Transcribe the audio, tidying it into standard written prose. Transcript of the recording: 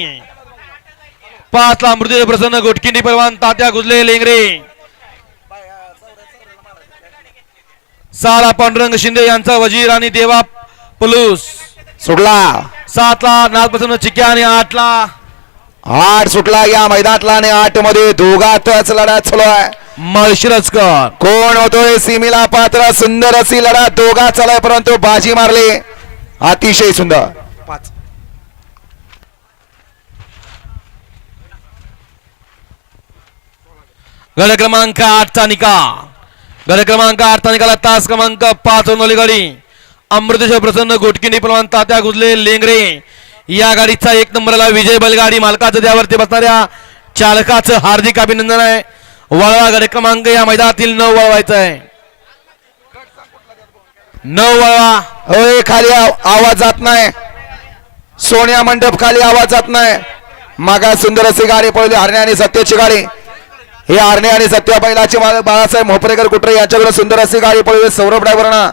5 ला मृदुदेव प्रसन्न गोटकिंडी पैलवान तात्या गुजले लेंगरे. 6 ला पांडुरंग शिंदे यांचा वजीर आणि देवा पलूस सुटला. 7 ला नाथ प्रसन्न चिक्या आणि 8 ला 8 सुटला या मैदानातला आणि 8 मध्ये दोघातच लढा चालू आहे. माळशिरसकर कोण होतोय सीमेला पात्र. सुंदर अशी लढा दोघा चालू आहे परंतु बाजी मारली अतिशय सुंदर. गड क्रमांक 8 चा निकाल. गड क्रमांक 8 चा निकाल तास क्रमांक 5 वरली गाडी अमृतेश्वर प्रसन्न गोटकिंडी पैलवान तात्या गुजले लेंगरे या गाडीचा 1 नंबरला विजय बैलगाडी मालकाचं त्यावरती बसणाऱ्या चालकाचं हार्दिक अभिनंदन आहे. वळवा गड क्रमांक या मैदानातील 9 वळवायचं आहे. 9 वळवा. होय खाली आवाज जात नाही. सोन्या मंडप खाली आवाज जात नाही. मागा सुंदर अशी गाडी पळली हरणे आणि सत्याची गाडी. हे हरणे आणि सत्या बैलाचे मालक बाळासाहेब मोपरेकर कुटरे यांच्याकडे सुंदर अशी गाडी पळली. सौरभ ड्रायव्हरना